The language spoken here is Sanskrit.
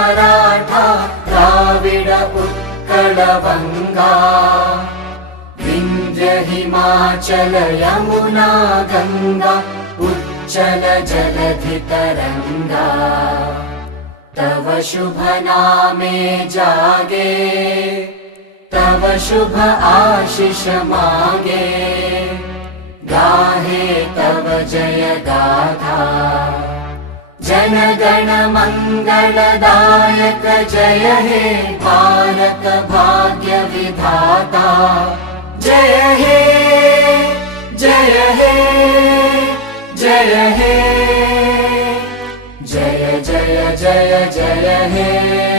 मराठा द्राविड उत्कल वंगा विंध्य हिमाचल यमुना गंगा उच्चल जलधि तरंगा तव शुभ नामे जागे तव शुभ आशीष मांगे गाहे तव जय गाथा जन गण मंगलदायक जय हे भारत भाग्य विधाता जय हे जय हे जय हे जय जय जय जय हे।